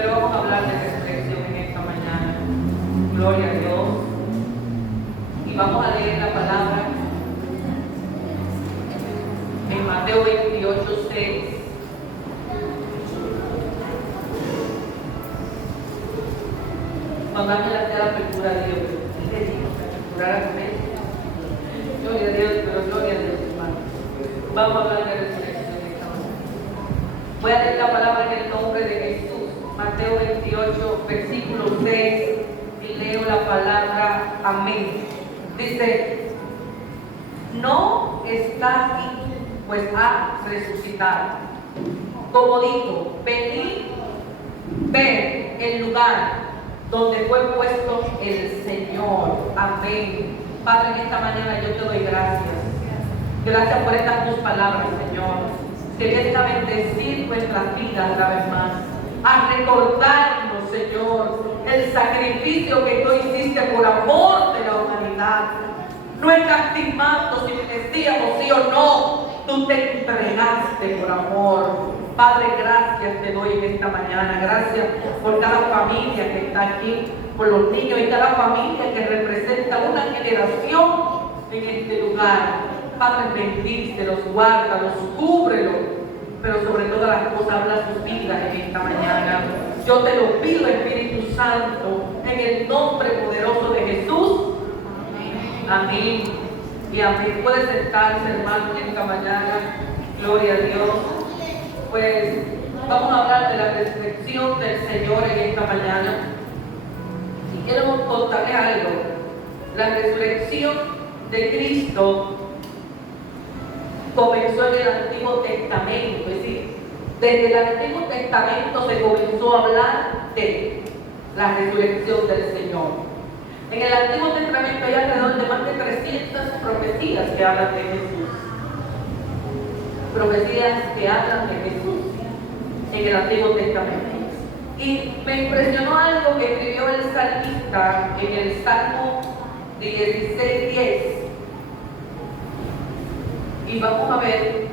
pero vamos a hablar de resurrección en esta mañana. Gloria a Dios. Y vamos a leer la palabra en Mateo 28:6. Mamá me la hace la apertura de Dios. Le digo, aperturar a comer. Gloria a Dios, pero gloria a Dios, hermano. Vamos a hablar de resurrección en esta mañana. Voy a leer la palabra en el nombre de Jesús. Mateo 28, versículo 6. Y leo la palabra amén. Dice: no está aquí, pues ha resucitado. Como dijo, venid, ver el lugar donde fue puesto el Señor. Amén. Padre, en esta mañana yo te doy gracias. Gracias por estas tus palabras, Señor, que vienes a bendecir nuestras vidas una vez más, a recordarnos, Señor, el sacrificio que tú hiciste por amor de la humanidad. No escatimando si te decíamos sí o no, tú te entregaste por amor. Padre, gracias te doy en esta mañana. Gracias por cada familia que está aquí, por los niños y cada familia que representa una generación en este lugar. Padre, bendícelos, guárdalos, cúbrelos, pero sobre todas las cosas habla sus vidas en esta mañana. Yo te lo pido, Espíritu Santo, en el nombre poderoso de Jesús. Amén. Y amén. Puede sentarse, hermano, en esta mañana. Gloria a Dios. Pues vamos a hablar de la resurrección del Señor en esta mañana. Y quiero contarles algo. La resurrección de Cristo comenzó en el Antiguo Testamento. Es decir, desde el Antiguo Testamento se comenzó a hablar de la resurrección del Señor. En el Antiguo Testamento hay alrededor de más de 300 profecías que hablan de Jesús. Profecías que hablan de Jesús en el Antiguo Testamento. Y me impresionó algo que escribió el salmista en el Salmo 16:10. Y vamos a ver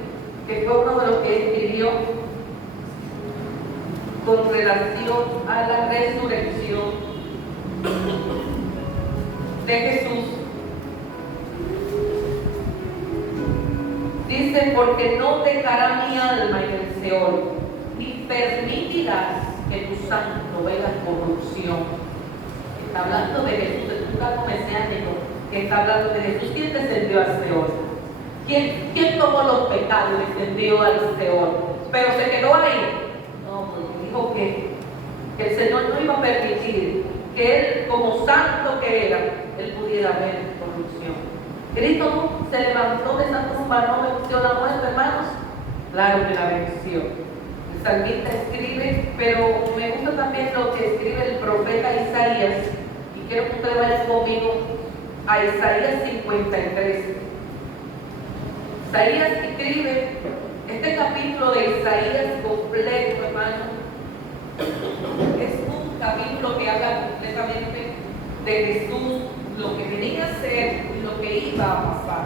que fue uno de los que escribió con relación a la resurrección de Jesús. Dice: porque no dejará mi alma en el Seol, ni permitirás que tu santo vea corrupción. Está hablando de Jesús, es un caso mesiánico que está hablando de Jesús. ¿Quién descendió al Seol? ¿Quién tomó los pecados y descendió al Seol? Pero se quedó ahí. No, pues dijo que el Señor no iba a permitir que él, como santo que era, él pudiera ver corrupción. Cristo se levantó de esa tumba, no venció la muerte, hermanos. Claro que la venció. El salmista escribe, pero me gusta también lo que escribe el profeta Isaías, y quiero que ustedes vayan conmigo a Isaías 53. Isaías escribe este capítulo de Isaías completo, hermano. Es un capítulo que habla completamente de Jesús, lo que venía a ser y lo que iba a pasar.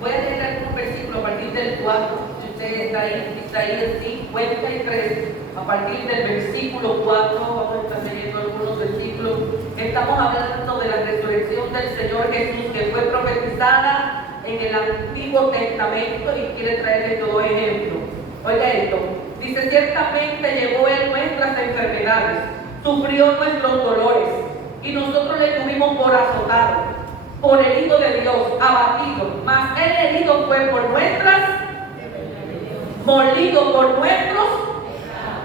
Voy a leer algunos versículos a partir del 4, si ustedes están ahí, Isaías 53, a partir del versículo 4, vamos a estar leyendo algunos versículos. Estamos hablando de la resurrección del Señor Jesús, que fue profetizada en el Antiguo Testamento, y quiere traerle todo ejemplo. Oiga esto, dice: ciertamente llevó él nuestras enfermedades, sufrió nuestros dolores, y nosotros le tuvimos por azotado, por herido de Dios, abatido. Mas él herido fue por nuestras, molido por nuestros,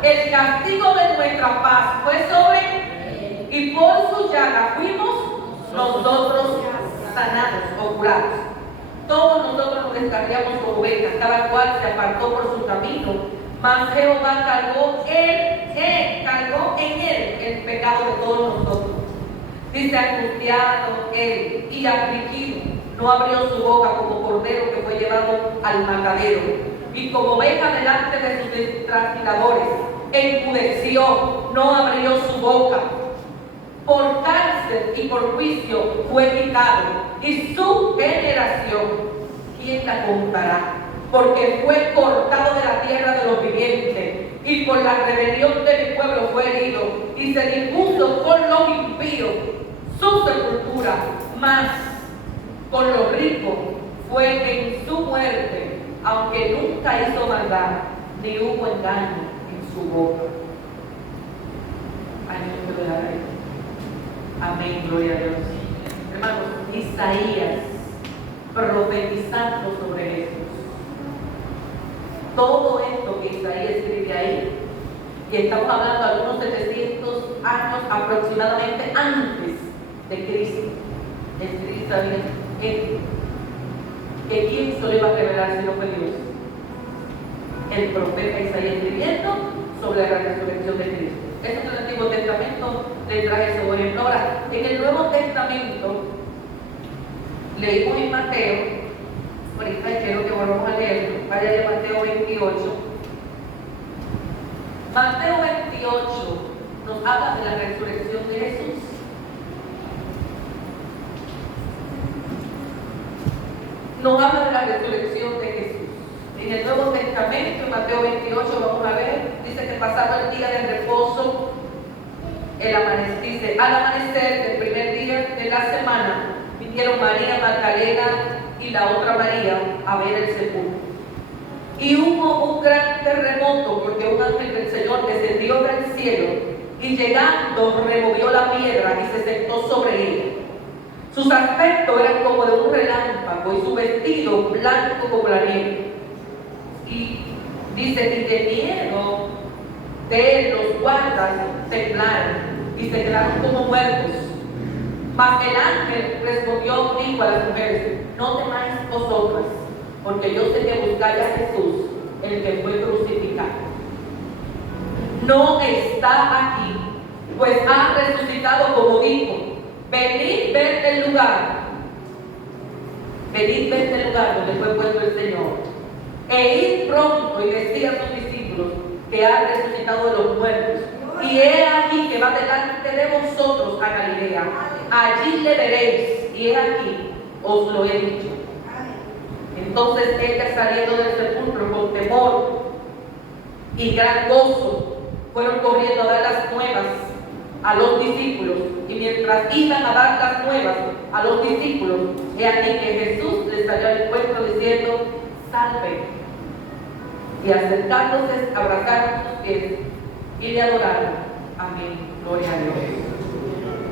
el castigo de nuestra paz fue sobre él, y por su llaga fuimos nosotros sanados o curados. Todos nosotros nos descarriamos como ovejas, cada cual se apartó por su camino, mas Jehová cargó en él el pecado de todos nosotros. Dice: angustiado él y afligido, no abrió su boca, como cordero que fue llevado al matadero, y como oveja delante de sus trasquiladores, enmudeció, no abrió su boca. Por cárcel y por juicio fue quitado, y su generación, ¿quién la contará? Porque fue cortado de la tierra de los vivientes, y por la rebelión de mi pueblo fue herido, y se dispuso con los impíos su sepultura, mas con los ricos fue en su muerte, aunque nunca hizo maldad, ni hubo engaño en su boca. Ay, no puedo dejar ahí. Amén, gloria a Dios. Hermanos, Isaías profetizando sobre Jesús. Todo esto que Isaías escribe ahí, y estamos hablando de algunos 700 años aproximadamente antes de Cristo, Cristo sabía que quién se lo iba a revelar si no fue Dios. El profeta Isaías escribiendo sobre la resurrección de Cristo. Eso es el Antiguo Testamento, le traje ese buen ejemplo. Ahora, en el Nuevo Testamento, leímos en Mateo, ahorita quiero que volvamos a leer, vaya de Mateo 28. Mateo 28 nos habla de la resurrección de Jesús. Nos habla de la resurrección de Jesús. En el Nuevo Testamento, en Mateo 28, vamos a ver, dice que pasado el día del reposo, dice, al amanecer del primer día de la semana, vinieron María Magdalena y la otra María a ver el sepulcro. Y hubo un gran terremoto, porque un ángel del Señor descendió del cielo y llegando removió la piedra y se sentó sobre ella. Sus aspectos eran como de un relámpago y su vestido blanco como la nieve. Y dice, y de miedo de los guardas temblaron y se quedaron como muertos. Mas el ángel respondió, dijo a las mujeres, no temáis vosotras, porque yo sé que buscáis a Jesús, el que fue crucificado. No está aquí, pues ha resucitado como dijo. Venid, ved el lugar. Venid, ved el lugar donde fue puesto el Señor. E id pronto y decid a sus discípulos que ha resucitado de los muertos. Y he aquí que va delante de vosotros a Galilea. Allí le veréis. Y he aquí, os lo he dicho. Entonces ellas, saliendo del sepulcro con temor y gran gozo, fueron corriendo a dar las nuevas a los discípulos. Y mientras iban a dar las nuevas a los discípulos, he aquí que Jesús les salió al encuentro diciendo, salve. Y acercándose, abrazaron sus pies y le adoraron. Amén. Gloria a Dios.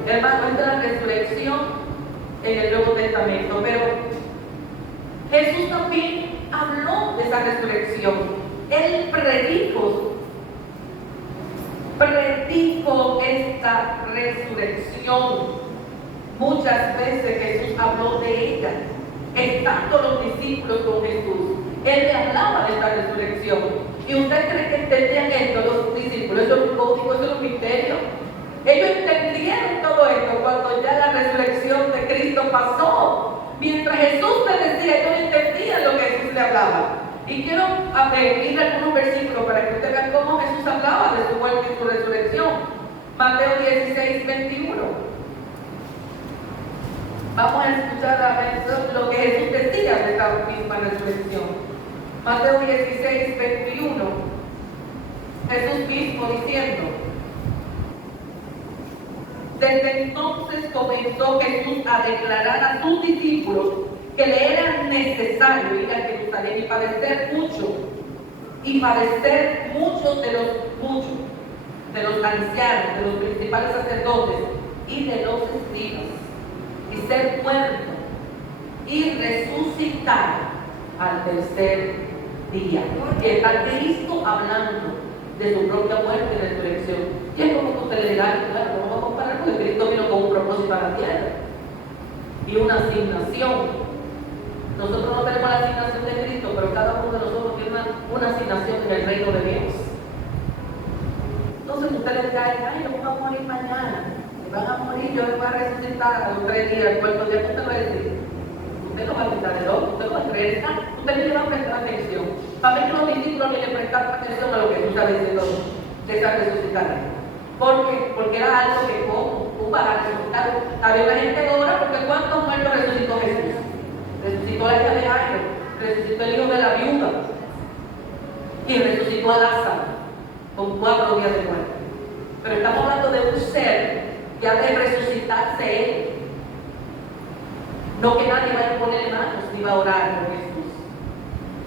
Hermano, esta es la resurrección en el Nuevo Testamento, pero Jesús también habló de esa resurrección. Él predijo esta resurrección. Muchas veces Jesús habló de ella, estando los discípulos con Jesús. Él le hablaba de esta resurrección. ¿Y usted cree que entendían esto los discípulos? Eso es un código, eso es un misterio. Ellos entendieron todo esto cuando ya la resurrección de Cristo pasó. Mientras Jesús le decía, ellos entendían lo que Jesús le hablaba. Y quiero ir a algunos versículos para que usted vea cómo Jesús hablaba de su muerte y su resurrección. Mateo 16, 21. Vamos a escuchar lo que Jesús decía de esta misma resurrección. Mateo 16, 21. Jesús mismo diciendo, desde entonces comenzó Jesús a declarar a sus discípulos que le era necesario ir a Jerusalén y padecer muchos de los ancianos, de los principales sacerdotes y de los escribas, y ser muerto y resucitar al tercer día. Que está Cristo hablando de su propia muerte y resurrección. Y es como que usted le dirá, claro, no vamos a comparar porque Cristo vino con un propósito a la tierra y una asignación. Nosotros no tenemos la asignación de Cristo, pero cada uno de nosotros tiene una asignación en el reino de Dios. Entonces usted le dirá, ay, yo voy a morir mañana, me van a morir, yo me voy a resucitar a los 3 días, el cuarto día. ¿Usted va a decir? Usted no va a quitar el ojo, usted no va a creer, usted ni le va a prestar atención. Para mí que los discípulos ni le prestaron atención a lo que Jesús está diciendo de esa resucitar. ¿Por qué? Porque era algo que como tú vas a resucitar. Había una gente que ora porque ¿cuántos muertos resucitó Jesús? Resucitó a la hija de Jairo, resucitó el hijo de la viuda y resucitó a Lázaro. con 4 días de muerte. Pero estamos hablando de un ser que ha de resucitarse él. No que nadie vaya a poner manos ni va a orar por Jesús.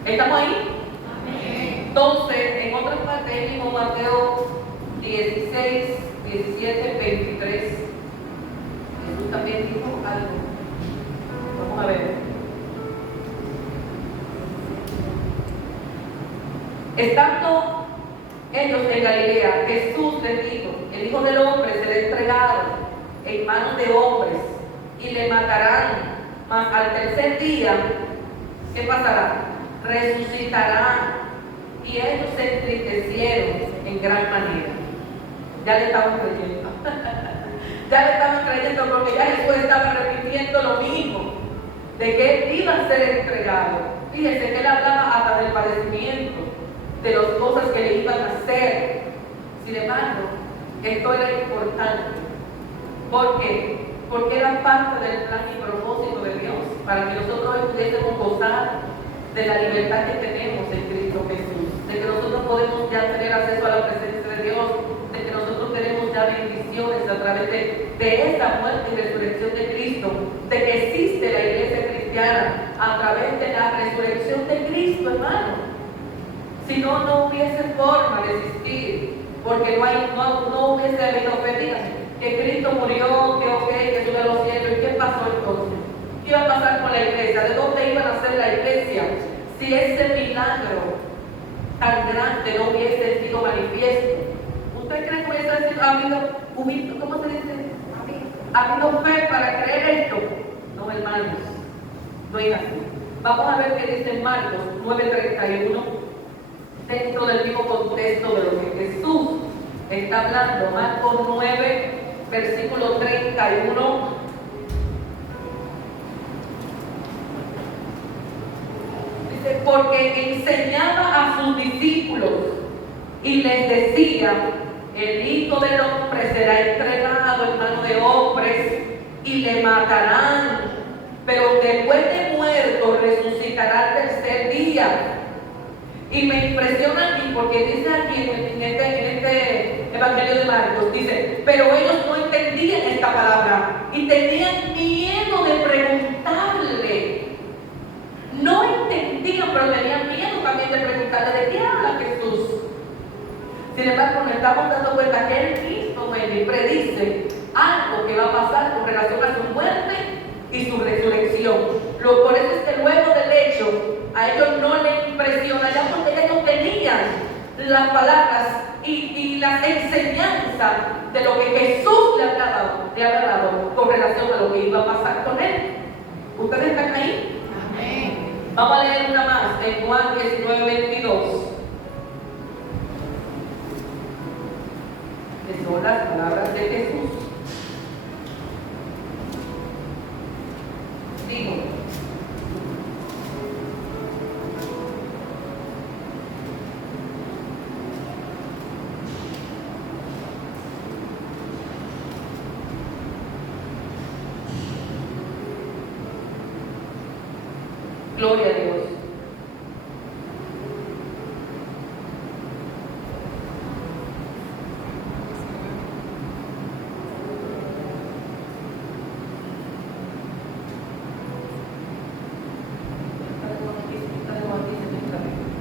¿Estamos ahí? Amén. Entonces, en otra parte, mismo Mateo 16, 17, 23, Jesús también dijo algo. Vamos a ver. Estando ellos en Galilea, Jesús les dijo: el Hijo del Hombre será entregado en manos de hombres y le matarán, mas al tercer día, ¿qué pasará? Resucitará. Y ellos se entristecieron en gran manera. Ya le estaban creyendo. Ya le estaban creyendo porque ya Jesús estaba repitiendo lo mismo, de que él iba a ser entregado. Fíjense que él hablaba hasta del padecimiento, de las cosas que le iban a hacer. Sin embargo, esto era importante. ¿Por qué? Porque era parte del plan y propósito de Dios, para que nosotros hoy pudiésemos gozar de la libertad que tenemos en Cristo Jesús, de que nosotros podemos ya tener acceso a la presencia de Dios, de que nosotros tenemos ya bendiciones a través de esta muerte y resurrección de Cristo, de que existe la iglesia cristiana a través de la resurrección de Cristo, hermano. Si no, no hubiese forma de existir, porque no hubiese habido fe. Que Cristo murió, que subió a los cielos. ¿Y qué pasó entonces? ¿Qué iba a pasar con la iglesia? ¿De dónde iban a hacer la iglesia? Si ese milagro tan grande no hubiese sido manifiesto. ¿Usted cree que hubiese habido, ¿cómo se dice? ¿Ha habido fe para creer esto? No, hermanos, no es así. Vamos a ver qué dice Marcos 9:31, dentro del mismo contexto de lo que Jesús está hablando. Marcos 9, versículo 31. Dice: porque enseñaba a sus discípulos y les decía: el Hijo del Hombre será entregado en manos de hombres y le matarán, pero después de muerto resucitará al tercer día. Y me impresiona aquí porque dice aquí en este Evangelio de Marcos, dice: pero ellos no entendían esta palabra y tenían miedo de preguntarle. No entendían, pero tenían miedo también de preguntarle: ¿de qué habla Jesús? Sin embargo, nos estamos dando cuenta que él mismo predice algo que va a pasar con relación a su muerte y su resurrección. Por eso es que luego del hecho, a ellos no les impresiona ya, porque ellos tenían las palabras y las enseñanzas de lo que Jesús le había dado con relación a lo que iba a pasar con él. ¿Ustedes están ahí? Amén. Vamos a leer una más en Juan 19:22. Que son las palabras de Jesús. Digo: gloria a Dios.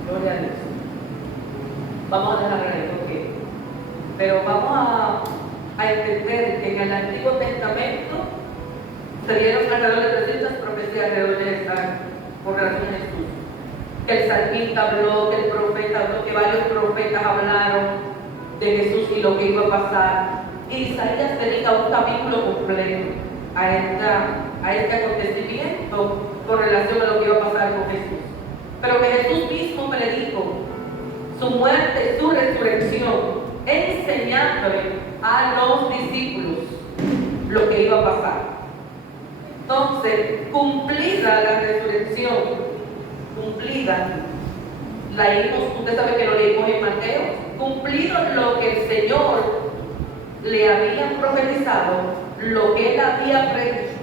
Gloria a Dios. Vamos a dejar ahí, ok. Pero vamos a entender que en el Antiguo Testamento se dieron alrededor de 300 profecías alrededor de esta con relación a Jesús. Que el salmista habló, que el profeta habló, que varios profetas hablaron de Jesús y lo que iba a pasar. Y Isaías dedica un capítulo completo a este acontecimiento con relación a lo que iba a pasar con Jesús. Pero que Jesús mismo predijo su muerte y su resurrección, enseñándole a los discípulos lo que iba a pasar. Entonces, cumplida la resurrección, cumplida, la leímos, usted sabe que lo leímos en Mateo, cumplido lo que el Señor le había profetizado, lo que él había predicho,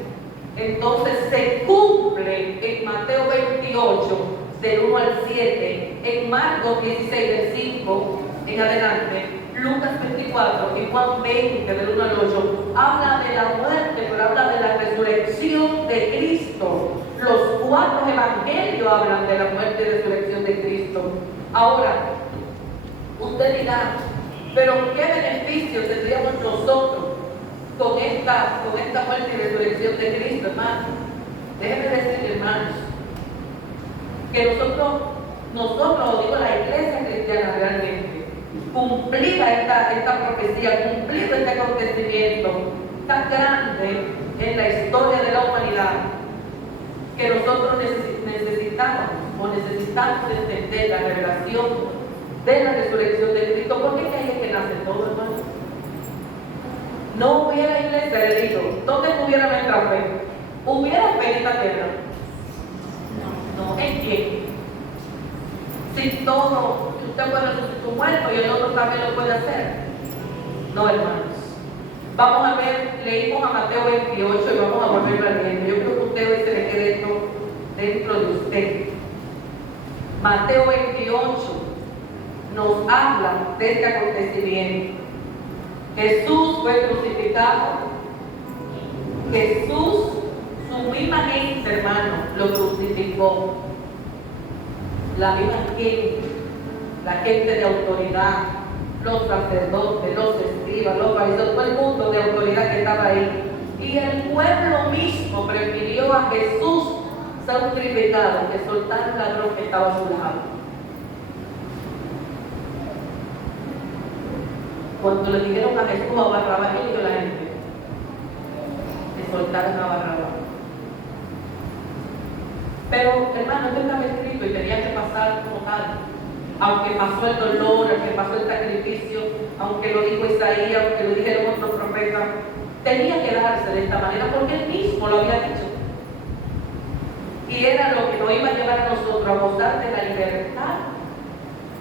entonces se cumple en Mateo 28, del 1 al 7, en Marcos 16, del 5 en adelante, Lucas 24 y Juan 20, del 1 al 8, habla de la muerte, pero habla de la resurrección de Cristo. Los 4 evangelios hablan de la muerte y resurrección de Cristo. Ahora, usted dirá, pero ¿qué beneficio tendríamos nosotros con esta muerte y resurrección de Cristo, hermano? Déjenme decirle, hermanos, que nosotros, digo la iglesia cristiana realmente, cumplida esta profecía, cumplido este acontecimiento tan grande en la historia de la humanidad, que nosotros necesitamos entender la revelación de la resurrección de Cristo, porque es ahí es que nace todo, hermano. No hubiera iglesia, le digo, ¿dónde estuviera nuestra fe? ¿Hubiera fe en esta tierra? No, ¿en quién? Si todo, usted puede resucitar su muerto y el otro también lo puede hacer. No, hermanos. Vamos a ver, leímos a Mateo 28 y vamos a volverlo a leer. Yo creo que usted hoy se le quede esto dentro de usted. Mateo 28 nos habla de este acontecimiento. Jesús fue crucificado. Jesús, su misma gente, hermano, lo crucificó. La misma gente, la gente de autoridad, los sacerdotes, los escribas, los fariseos, todo el mundo de autoridad que estaba ahí. Y el pueblo mismo prefirió a Jesús sacrificado que soltar al ladrón que estaba a su lado. Cuando le dijeron a Jesús a Barrabás, ¿qué dijo la gente? Que soltaron a Barrabás. Pero, hermano, esto estaba escrito y tenía que pasar como tal. Aunque pasó el dolor, aunque pasó el sacrificio, aunque lo dijo Isaías, aunque lo dijeron otros profetas, tenía que darse de esta manera porque él mismo lo había dicho. Y era lo que nos iba a llevar a nosotros a gozar de la libertad,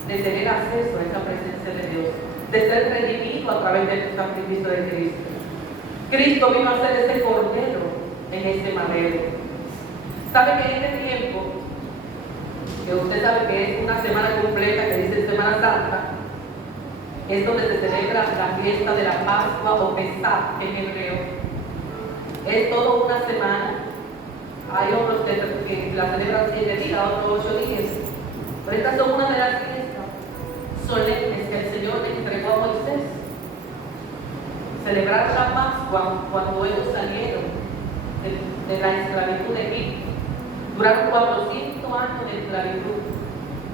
de tener acceso a esa presencia de Dios, de ser redimido a través del sacrificio de Cristo. Cristo vino a ser ese cordero en ese madero. ¿Sabe que en este tiempo, que usted sabe que es una semana completa, que dice Semana Santa, es donde se celebra la fiesta de la Pascua o Pesaj en hebreo? Es toda una semana. Hay otros que la celebran 7 días, otros 8 días. Pero estas son una de las fiestas solemnes que el Señor le entregó a Moisés. Celebrar la Pascua cuando ellos salieron de la esclavitud de Egipto. Duraron 400 años de esclavitud.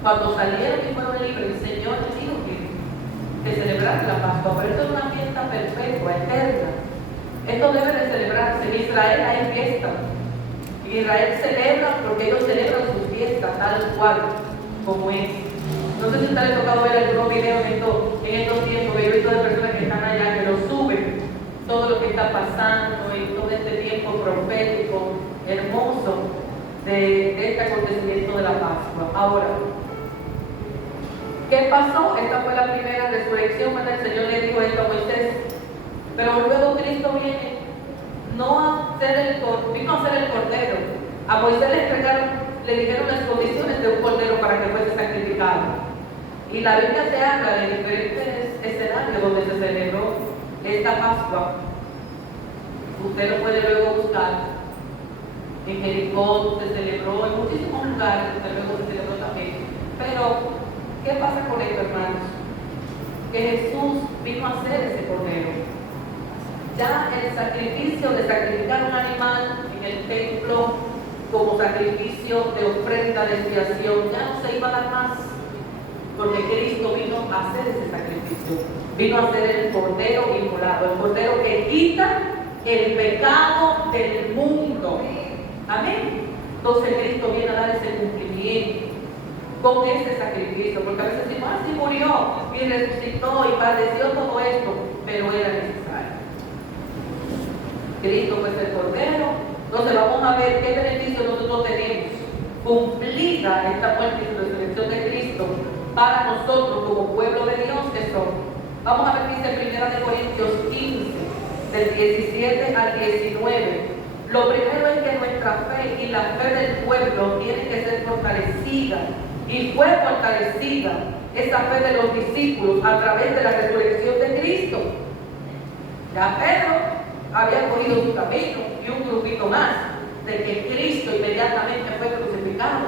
Cuando salieron y fueron libres, el Señor les dijo que celebraran la Pascua. Pero esto es una fiesta perpetua, eterna. Esto debe de celebrarse. En Israel hay fiesta. En Israel celebran porque ellos celebran sus fiestas tal cual como es. No sé si a usted le ha tocado ver algunos videos en estos tiempos, que yo he visto de personas que están allá, que lo suben, todo lo que está pasando en todo este tiempo profético, hermoso, de este acontecimiento de la Pascua. Ahora, ¿qué pasó? Esta fue la primera resurrección cuando el Señor le dijo esto a Moisés. Pero luego Cristo viene, vino a ser el cordero. A Moisés le dijeron las condiciones de un cordero para que fuese sacrificado. Y la Biblia se habla de diferentes escenarios donde se celebró esta Pascua. Usted lo puede luego buscar. En Jericó se celebró, en muchísimos lugares luego se celebró también. Pero, ¿qué pasa con esto, hermanos? Que Jesús vino a ser ese cordero. Ya el sacrificio de sacrificar un animal en el templo como sacrificio de ofrenda de expiación ya no se iba a dar más, porque Cristo vino a hacer ese sacrificio. Vino a ser el cordero inmolado, el cordero que quita el pecado del mundo. Amén. Entonces Cristo viene a dar ese cumplimiento con ese sacrificio, porque a veces decimos, sí murió y resucitó y padeció todo esto, pero era necesario. Cristo fue el cordero. Entonces vamos a ver qué beneficio nosotros tenemos cumplida esta muerte y resurrección de Cristo para nosotros como pueblo de Dios que somos. Vamos a ver qué dice 1 Corintios 15, del 17 al 19. Lo primero es que nuestra fe y la fe del pueblo tienen que ser fortalecida, y fue fortalecida esa fe de los discípulos a través de la resurrección de Cristo. Ya Pedro había cogido su camino y un grupito más de que Cristo inmediatamente fue crucificado.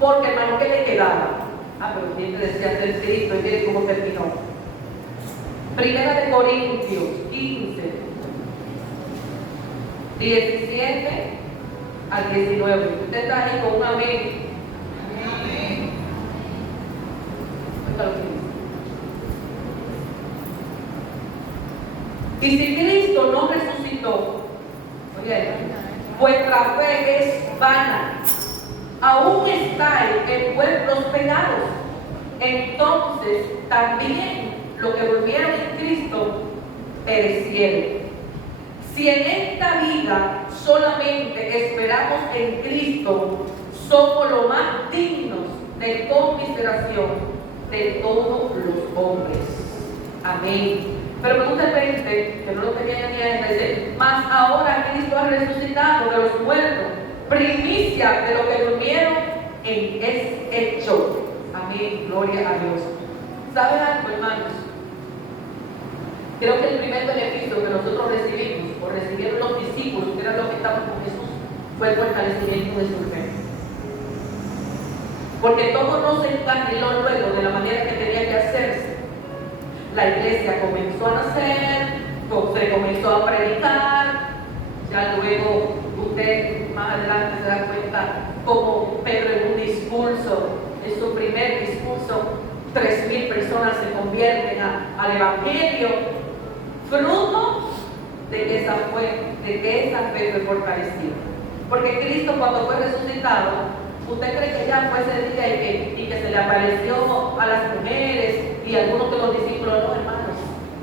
Porque, hermano, ¿qué le quedaba? Pero ¿quién te decía ser Cristo? Y miren cómo terminó. Primera de Corintios 15, 17 al 19. Usted está ahí con un amén. Amén. Y si Cristo no resucitó, oye, vuestra fe es vana. Aún estáis en vuestros pecados. Entonces también los que durmieron en Cristo perecieron. Si en esta vida solamente esperamos en Cristo, somos los más dignos de conmiseración de todos los hombres. Amén. Pero pregunta el 20, que no lo tenía ni a dice, mas ahora Cristo ha resucitado de los muertos, primicia de los que durmieron en es hecho. Amén, gloria a Dios. ¿Saben algo, hermanos? Creo que el primer beneficio que nosotros recibimos, o recibieron los discípulos, que eran los que estaban con Jesús, fue el fortalecimiento de su fe. Porque todo no se encarriló luego de la manera que tenía que hacerse. La iglesia comenzó a nacer, se comenzó a predicar, ya luego usted más adelante se da cuenta como Pedro en un discurso, en su primer discurso, 3,000 personas se convierten al Evangelio, fruto de que esa fe fue fortalecida. Porque Cristo, cuando fue resucitado, ¿usted cree que ya fue ese día y que se le apareció a las mujeres y a algunos de los discípulos? No, hermanos.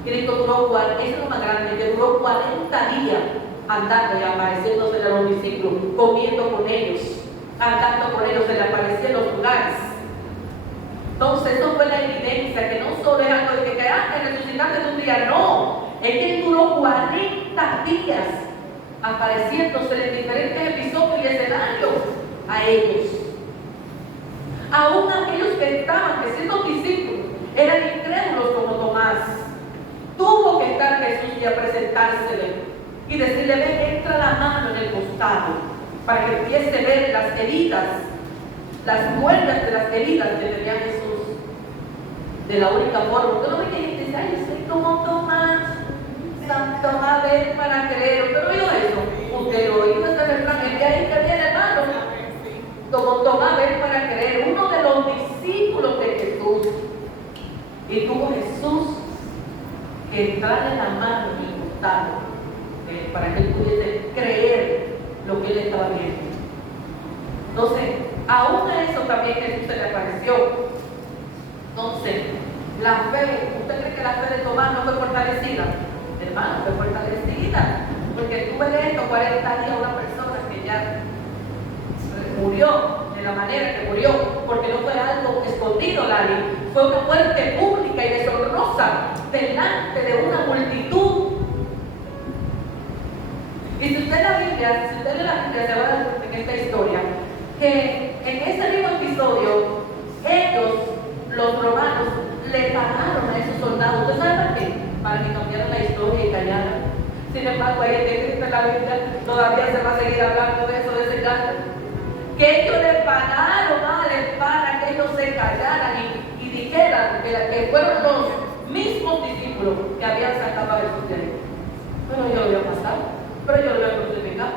Cristo duró, eso es lo más grande, que duró 40 días andando y apareciéndose a los discípulos, comiendo con ellos, andando con ellos, se le aparecía en los lugares. Entonces, eso fue la evidencia, que no solo es algo de que te resucitaste de un día, no, es que él duró 40 días apareciéndose en diferentes episodios y escenarios a ellos. Aún aquellos que estaban, que siendo discípulos, eran incrédulos como Tomás. Tuvo que estar Jesús y a presentársele y decirle, ven, entra la mano en el costado para que empiece a ver las heridas, las muerdas de las heridas que tenía Jesús. De la única forma, usted no ve que gente dice, ay, yo soy como Tomás, San Tomás, ven para creer. ¿Usted no vio eso? Usted lo oído ese refrán, el día ahí que viene, hermano. Como Tomás, ven para creer, uno de los discípulos de Jesús. Y tuvo Jesús que entrarle la mano en el costado para que él pudiese creer lo que él estaba viendo. Entonces, aún a eso también Jesús se le apareció. Entonces, la fe, ¿usted cree que la fe de Tomás no fue fortalecida? Hermano, fue fortalecida. Porque tú ves esto, 40 días, una persona que ya murió de la manera que murió, porque no fue algo escondido, Lali, fue una muerte pública y deshonrosa delante de una multitud. Y si usted lee la Biblia, se va a dar cuenta en esta historia que en ese mismo episodio ellos, los romanos, le pagaron a esos soldados. ¿Usted sabe para qué? Para que cambiaran la historia y callaran. Sin embargo, ahí en la Biblia todavía se va a seguir hablando de eso, de ese caso. Que ellos le pagaron para que ellos se callaran y dijeran que fueron los mismos discípulos que habían sacado a Jesús de ahí. Pero yo lo había pasado, pero yo lo había crucificado.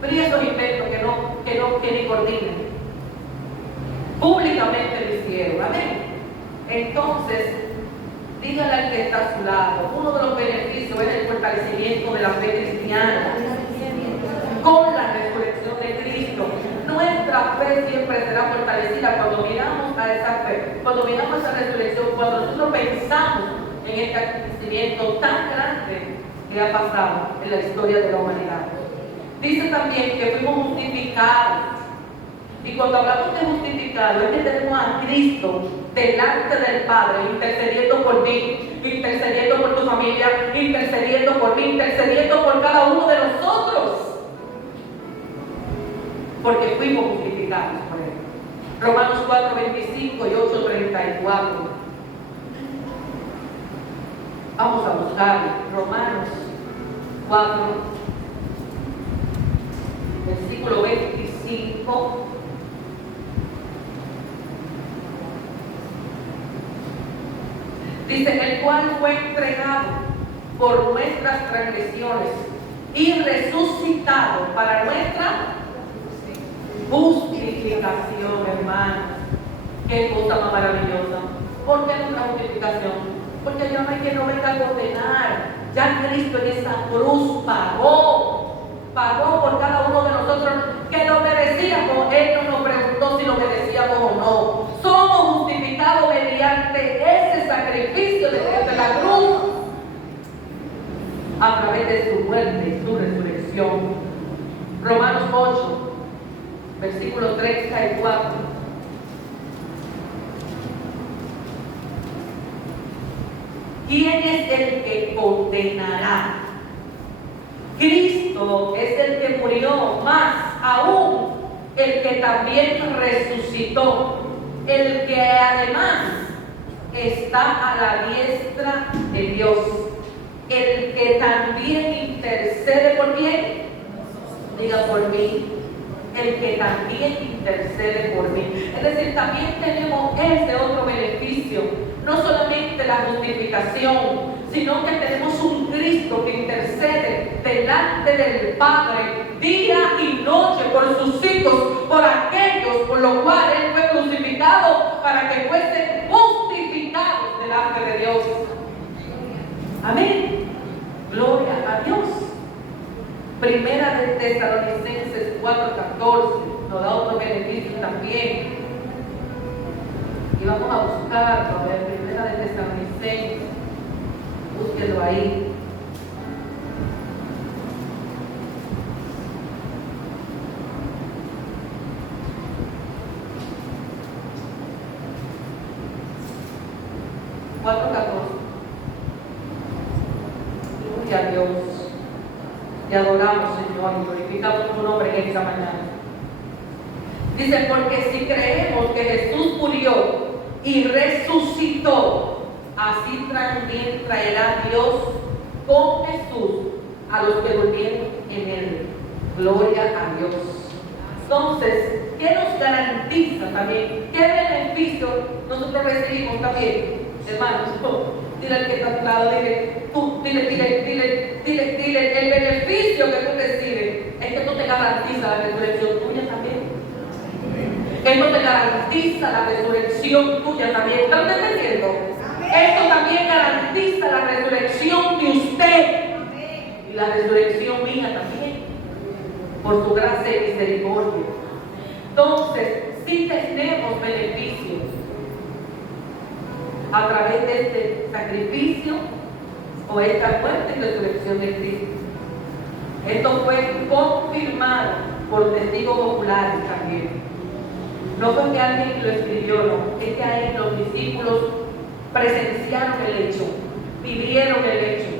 Pero y esos inventos que ni coordinan. Públicamente lo hicieron, amén. Entonces, dígale al que está a su lado, uno de los beneficios es el fortalecimiento de la fe cristiana con la resurrección de Cristo. Nuestra fe siempre será fortalecida cuando miramos a esa fe, cuando miramos a esa resurrección, cuando nosotros pensamos en este acontecimiento tan grande que ha pasado en la historia de la humanidad. Dice también que fuimos justificados. Y cuando hablamos de justificado, es que tenemos a Cristo delante del Padre, intercediendo por mí, intercediendo por tu familia, intercediendo por mí, intercediendo por cada uno de nosotros. Porque fuimos justificados por Él. Romanos 4:25 y 8:34. Vamos a buscar Romanos 4, versículo 25. Dice, el cual fue entregado por nuestras transgresiones y resucitado para nuestra justificación, hermanos. Qué cosa más maravillosa. ¿Por qué nuestra justificación? Porque ya no hay quien no venga a condenar. Ya Cristo en esa cruz pagó por cada uno de nosotros que lo merecíamos. Él no nos preguntó si lo merecíamos o no. Somos justificados mediante ese sacrificio de la cruz, a través de su muerte y su resurrección. Romanos 8, versículo 34. ¿Quién es el que condenará? Cristo es el que murió, más aún el que también resucitó, el que además está a la diestra de Dios, el que también intercede por quién. Diga por mí. El que también intercede por mí. Es decir, también tenemos ese otro beneficio, no solamente la justificación, sino que tenemos un Cristo que intercede delante del Padre día y noche por sus hijos, por aquellos por los cuales Él fue crucificado, para que fuesen justificados delante de Dios. Amén. Gloria a Dios. Primera de Tesalonicenses 4:14 nos da otro beneficio también. Y vamos a buscarlo, a ver, Primera de Tesalonicenses, búsquelo ahí. Gloria a Dios. Te adoramos, Señor, y glorificamos tu nombre en esta mañana. Dice, porque si creemos que Jesús murió y resucitó, así también traerá Dios con Jesús a los que durmieron en Él. Gloria a Dios. Entonces, ¿qué nos garantiza también? ¿Qué beneficio nosotros recibimos también? Hermanos, dile al que está a tu lado, dile, el beneficio que tú recibes es que esto te garantiza la resurrección tuya también. Esto te garantiza la resurrección tuya también. ¿Están entendiendo? Esto también garantiza la resurrección de usted y la resurrección mía también, por su gracia y misericordia. Entonces, sí tenemos beneficios a través de este sacrificio o esta muerte y resurrección de Cristo. Esto fue confirmado por testigos oculares también. No fue que alguien lo escribió, no, es que ahí los discípulos presenciaron el hecho, vivieron el hecho,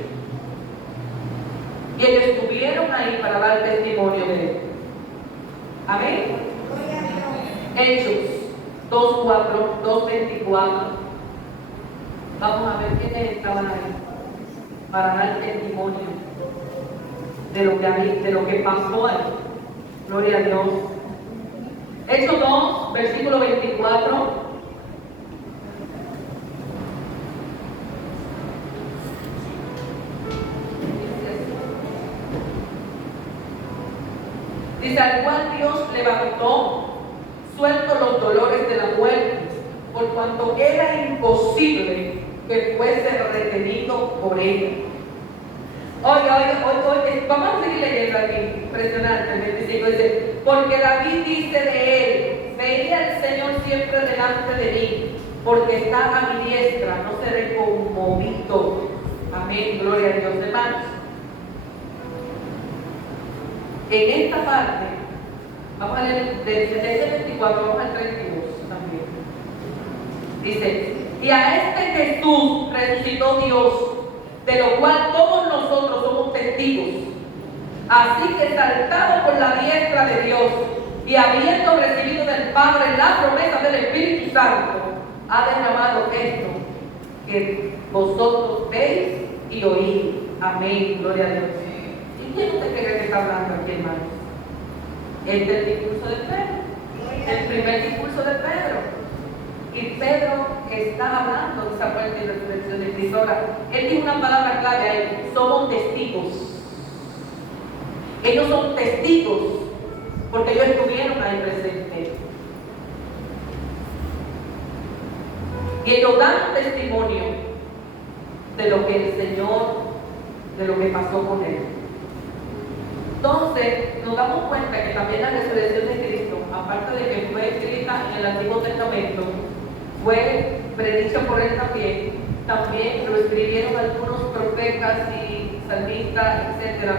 y ellos estuvieron ahí para dar testimonio de él. Amén. Hechos 2:4, 2:24. Vamos a ver quiénes estaban ahí para dar testimonio de lo que pasó ahí. Gloria a Dios. Hechos 2, versículo 24. Dice, al cual Dios levantó, suelto los dolores de la muerte, por cuanto era imposible que fuese retenido por ella. Oye, vamos a seguir leyendo aquí, impresionante, el 25 dice, porque David dice de él, veía al Señor siempre delante de mí, porque está a mi diestra, no seré conmovido. Amén, gloria a Dios, hermanos. En esta parte, vamos a leer desde el 24, vamos al 32 también. Dice, y a este Jesús resucitó Dios, de lo cual todos nosotros somos testigos. Así que saltado por la diestra de Dios, y habiendo recibido del Padre la promesa del Espíritu Santo, ha derramado esto que vosotros veis y oíd. Amén, gloria a Dios. ¿Y quién usted cree que está hablando aquí, hermanos? Este es el discurso de Pedro, el primer discurso de Pedro. Y Pedro está hablando de esa muerte y resurrección de Cristo. Ahora, él dice una palabra clave ahí: somos testigos. Ellos son testigos porque ellos estuvieron ahí presentes. Y ellos dan testimonio de lo que el Señor, de lo que pasó con él. Entonces, nos damos cuenta que también la resurrección de Cristo, aparte de que fue escrita en el Antiguo Testamento, fue predicha por él también lo escribieron algunos profetas y salmistas, etc.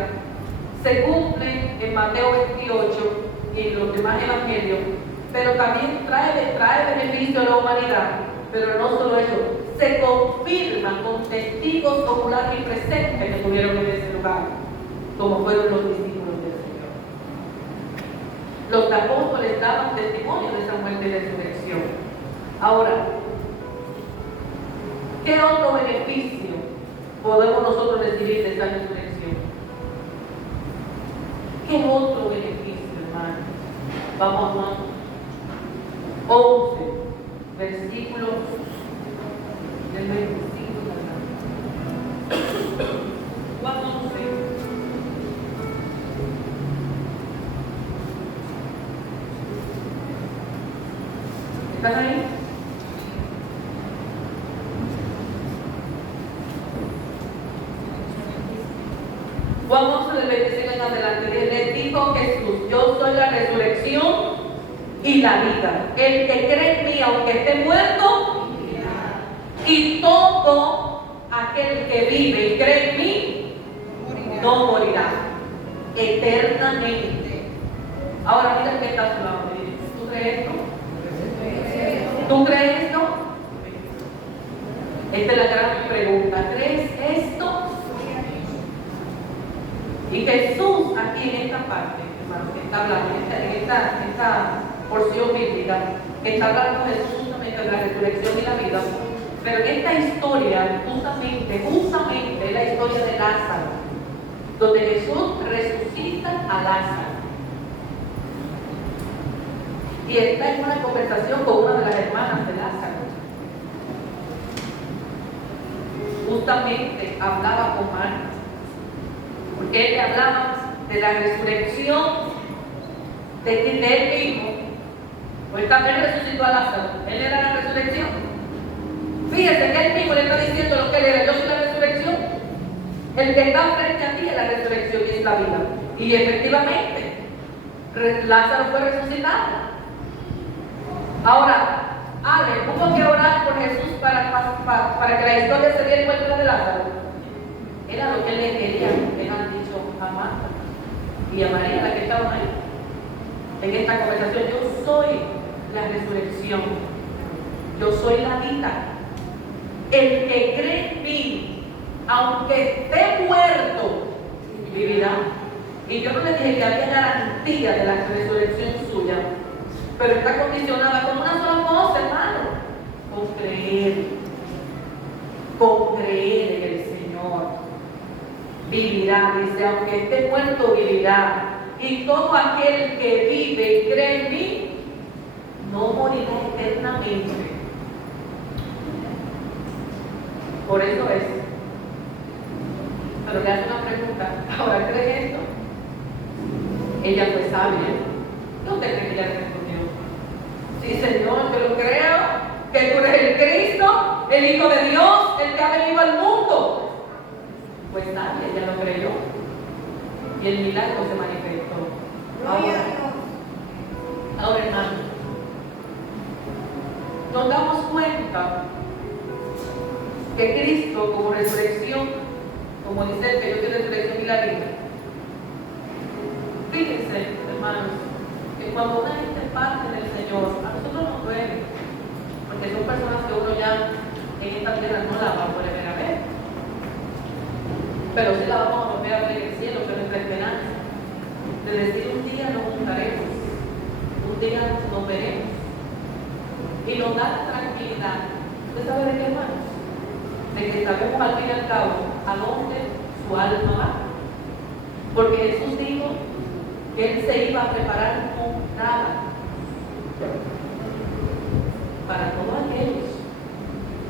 Se cumple en Mateo 28 y en los demás evangelios, pero también trae beneficio a la humanidad. Pero no solo eso, se confirma con testigos oculares y presentes que estuvieron en ese lugar, como fueron los discípulos del Señor. Los apóstoles daban testimonio de esa muerte y resurrección. Ahora, ¿qué otro beneficio podemos nosotros recibir de esa resurrección? ¿Qué otro beneficio, hermano? Vamos a Juan 11, versículo del 25. Juan 11. ¿Están ahí? Juan 11 del 25 en adelante. Les dijo Jesús: yo soy la resurrección y la vida. El que cree en mí, aunque esté muerto, y todo aquel que vive y cree en mí, no morirá eternamente. Ahora mira que está hablando. ¿Tú crees esto? ¿Tú crees esto? Esta es la gran pregunta. ¿Crees esto? Y Jesús aquí en esta parte, hermano, que está hablando, en esta porción bíblica, que está hablando Jesús justamente de la resurrección y la vida, pero en esta historia, justamente es la historia de Lázaro, donde Jesús resucita a Lázaro. Y está en una conversación con una de las hermanas de Lázaro. Justamente hablaba con Marta, porque él le hablaba de la resurrección de él mismo. Pues también resucitó a Lázaro. Él era la resurrección. Fíjense que él mismo le está diciendo lo que él era: yo soy la resurrección. El que está frente a ti es la resurrección y es la vida. Y efectivamente, Lázaro fue resucitado. Ahora, Ale, hubo que orar por Jesús para que la historia se diera cuenta de Lázaro. Era lo que él le quería, le han dicho a Marta y a María, la que estaban ahí en esta conversación: yo soy la resurrección, yo soy la vida. El que cree en mí, aunque esté muerto, vivirá. Y yo no le dije que había garantía de la resurrección suya, pero está condicionada con una sola cosa, hermano: con creer en el Señor. Vivirá, dice, aunque esté muerto, vivirá. Y todo aquel que vive y cree en mí, no morirá eternamente. Por eso es. Pero le hace una pregunta: ¿ahora cree esto? Ella fue sabia. ¿Qué usted cree que ella le respondió? Sí, Señor, yo lo creo, que tú eres el Cristo, el Hijo de Dios, el que ha venido al mundo. Pues nadie, ella lo creyó. Y el milagro se manifestó. Ahora, hermano, nos damos cuenta que Cristo, como resurrección, como dice el que yo soy resurrección y la vida. Fíjense, hermanos, que cuando una gente parte del Señor, a nosotros nos duele, porque son personas que uno ya en esta tierra no la va a volver a ver, pero sí la vamos a volver a ver en el cielo, que es nuestra esperanza, de decir: un día nos juntaremos un día nos veremos. Y nos da tranquilidad. ¿Usted sabe de qué, hermanos? De que sabemos al fin y al cabo a dónde su alma va. Porque Jesús dijo que Él se iba a preparar con nada para todos aquellos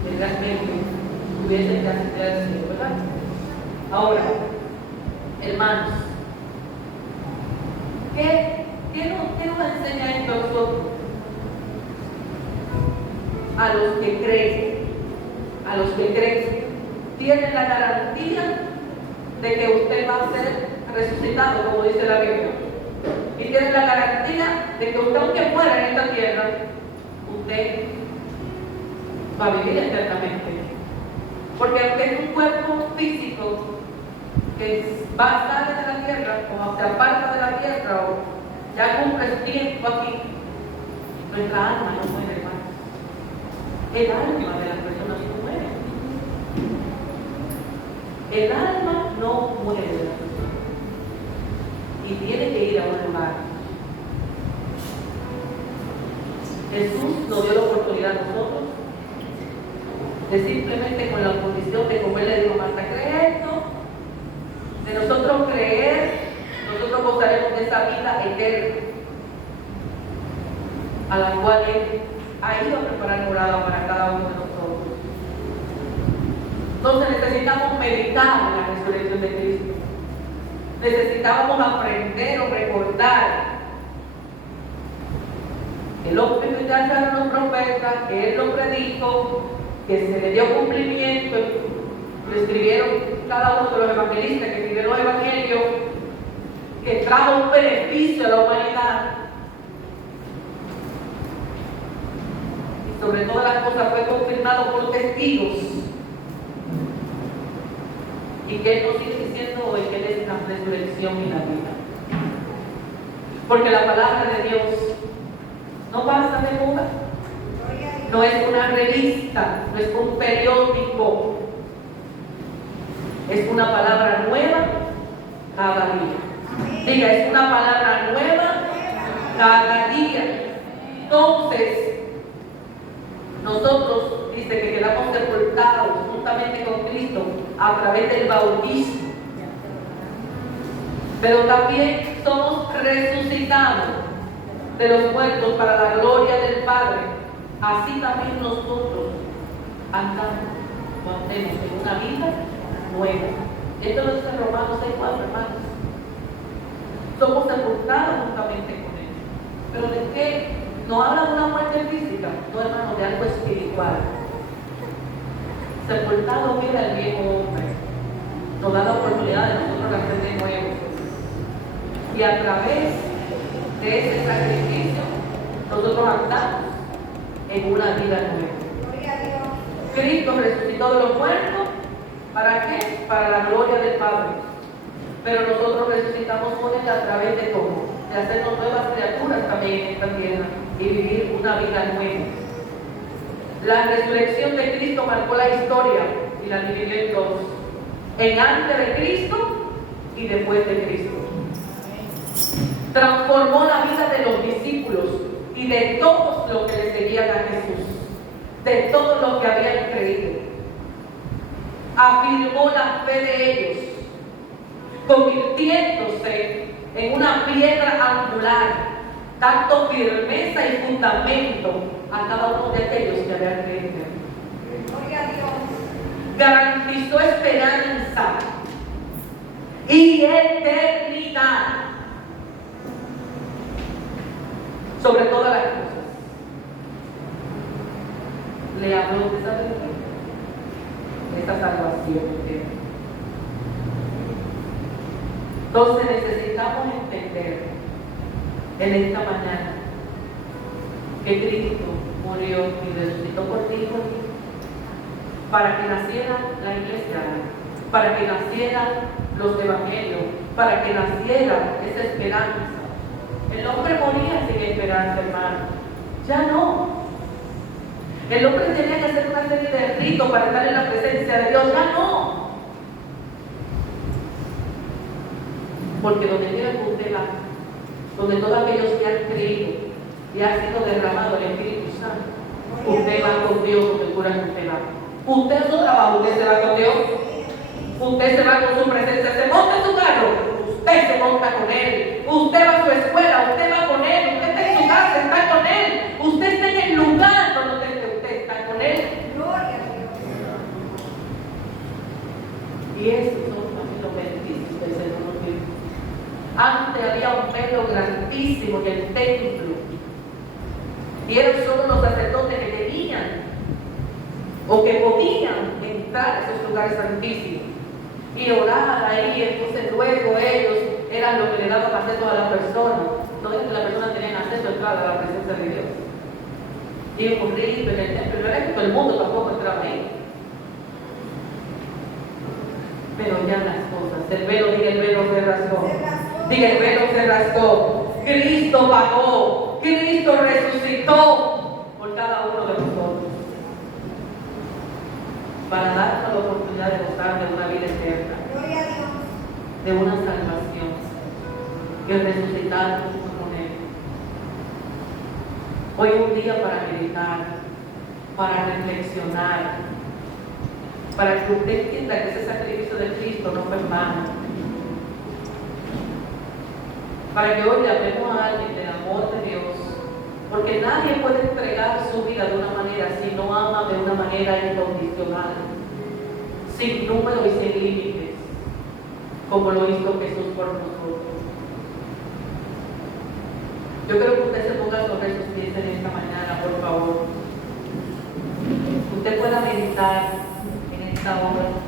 que realmente tuviesen que asistir al cielo, ¿verdad? Ahora, hermanos, ¿qué nos enseña esto a nosotros? A los que creen, tienen la garantía de que usted va a ser resucitado, como dice la Biblia. Y tienen la garantía de que usted, aunque muera en esta tierra, usted va a vivir eternamente. Porque aunque es un cuerpo físico que va a estar en la tierra, o se aparta de la tierra, o ya cumple su tiempo aquí, nuestra alma no muere, hermano. El alma de las personas no muere. El alma no muere de las personas. Y tiene que ir a un lugar. Jesús nos dio la oportunidad a nosotros de simplemente, con la condición de, como Él le dijo, Marta, cree esto, de nosotros creer, nosotros gozaremos de esa vida eterna, a la cual Él ha ido a preparar morada para cada uno de nosotros. Entonces necesitamos meditar en la resurrección de Cristo. Necesitábamos aprender o recordar que lo que alcanzaron los profetas, que Él lo predijo, que se le dio cumplimiento, lo escribieron cada uno de los evangelistas que escribieron los evangelios, que trajo un beneficio a la humanidad. Y sobre todas las cosas fue confirmado por testigos. Y que Él nos sigue diciendo hoy que Él es la resurrección y la vida. Porque la palabra de Dios no pasa de moda. No es una revista, no es un periódico. Es una palabra nueva cada día. Diga, es una palabra nueva cada día. Entonces, nosotros, dice que quedamos sepultados juntamente con Cristo a través del bautismo. Pero también somos resucitados de los muertos para la gloria del Padre. Así también nosotros andamos en una vida nueva. Esto lo dice Romanos 6:4, hermanos. Somos sepultados juntamente con Él. ¿Pero de qué? ¿No habla de una muerte física? No, hermano, de algo espiritual. Sepultado queda el viejo hombre. Nos da la oportunidad de nosotros nacer de nuevo. Y a través de ese sacrificio, nosotros andamos en una vida nueva. Cristo resucitó de los muertos. ¿Para qué? Para la gloria del Padre. Pero nosotros resucitamos con Él a través de todo, de hacernos nuevas criaturas también en esta tierra y vivir una vida nueva. La resurrección de Cristo marcó la historia y la dividió en dos: en antes de Cristo y después de Cristo. Transformó la vida de los discípulos y de todos los que le seguían a Jesús, de todos los que habían creído. Afirmó la fe de ellos, convirtiéndose en una piedra angular, dando firmeza y fundamento a cada uno de aquellos que habían creído. Gloria a Dios. Garantizó esperanza y eternidad sobre todas las cosas. Le habló de esa verdad, de esa salvación. Entonces necesitamos entender en esta mañana que Cristo murió y resucitó por ti y por mí, para que naciera la iglesia, para que nacieran los evangelios, para que naciera esa esperanza. El hombre moría sin esperanza, hermano. Ya no. El hombre tenía que hacer una serie de ritos para estar en la presencia de Dios. Ya no. Porque donde quiera que usted va, donde todos aquellos que han creído y ha sido derramado el Espíritu Santo, usted va con Dios donde cura que usted va. Usted no trabaja, usted se va con Dios. Usted se va con su presencia, se monta en su carro, usted se monta con Él. Usted va a su escuela, usted va con Él. Usted está en su casa, está con Él. Usted está en el lugar donde usted está con Él. Gloria a Dios. Y esos son también los beneficios del Señor nos dio. Antes había un velo grandísimo en el templo. Y eran solo los sacerdotes que tenían o que podían entrar a esos lugares santísimos y orar ahí. Entonces luego ellos eran los que le daban acceso a la persona. No es que la persona tenía acceso a entrar a la presencia de Dios. Y ocurrido en el templo, no era que todo el mundo tampoco entraba ahí. Pero ya las cosas, el velo, diga el velo se rasgó. Diga el velo se rasgó. Cristo pagó, Cristo resucitó por cada uno de nosotros, para darnos la oportunidad de gozar de una vida eterna, Gloria a Dios. de una salvación, que resucitar junto con Él. Hoy es un día para meditar, para reflexionar, para que usted entienda que ese sacrificio de Cristo no fue en vano. Para que hoy le hablemos a alguien del amor de Dios, porque nadie puede entregar su vida de una manera si no ama de una manera incondicional, sin número y sin límites, como lo hizo Jesús por nosotros. Yo creo que usted se ponga sobre sus pies en esta mañana, por favor. Usted pueda meditar en esta hora.